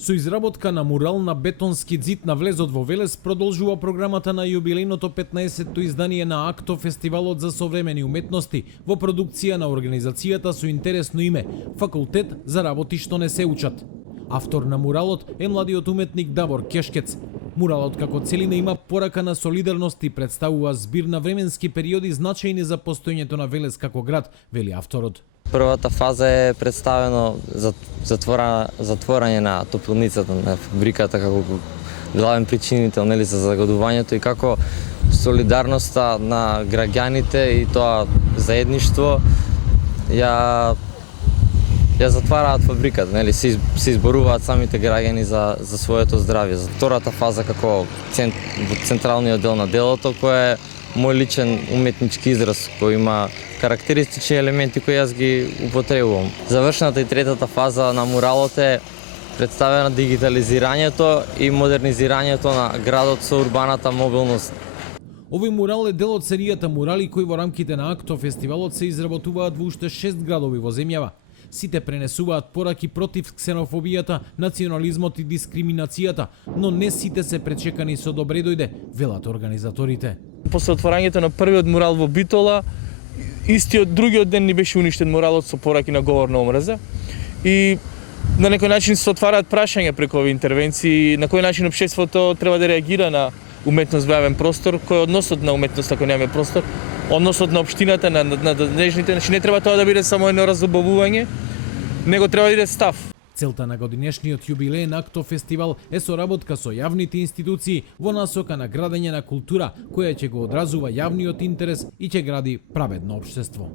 Со изработка на мурал на бетонски ѕид на влезот во Велес продолжува програмата на јубилејното 15-то издание на АКТО Фестивалот за современи уметности во продукција на организацијата со интересно име Факултет за работи што не се учат. Автор на муралот е младиот уметник Давор Кешкец. Муралот како целина има порака на солидарност и представува збир на временски периоди значајни за постоењето на Велес како град, вели авторот. Првата фаза е представено затворање на топилницата на фабриката како главен причинител за загадувањето и како солидарноста на граѓаните и тоа заедништво ја затвараат фабриката, се изборуваат самите граѓани за своето здравје. За втората фаза како централниот дел на делото, кој е мој личен уметнички израз, кој има карактеристични елементи кои јас ги употребувам. Завршената и третата фаза на муралот е представена дигитализирањето и модернизирањето на градот со урбаната мобилност. Овој мурал е дел од серијата мурали кои во рамките на АКТО фестивалот се изработуваат во уште 6 градови во земјава. Сите пренесуваат пораки против ксенофобијата, национализмот и дискриминацијата, но не сите се пречекани со добре дојде, велат организаторите. После отворањето на првиот мурал во Битола, другиот ден ни беше уништен муралот со пораки на говор на омраза и на некој начин се отвараат прашања преку овие интервенции, на кој начин општеството треба да реагира на уметност во јавен простор, кој е односот на уметноста кон јавен простор, односот на општината, на надежните, значи не треба тоа да биде само едно разубавување, него треба да иде став. Целта на годинешниот јубилеен АКТО фестивал е соработка со јавните институции во насока на градење на култура која ќе го одразува јавниот интерес и ќе гради праведно општество.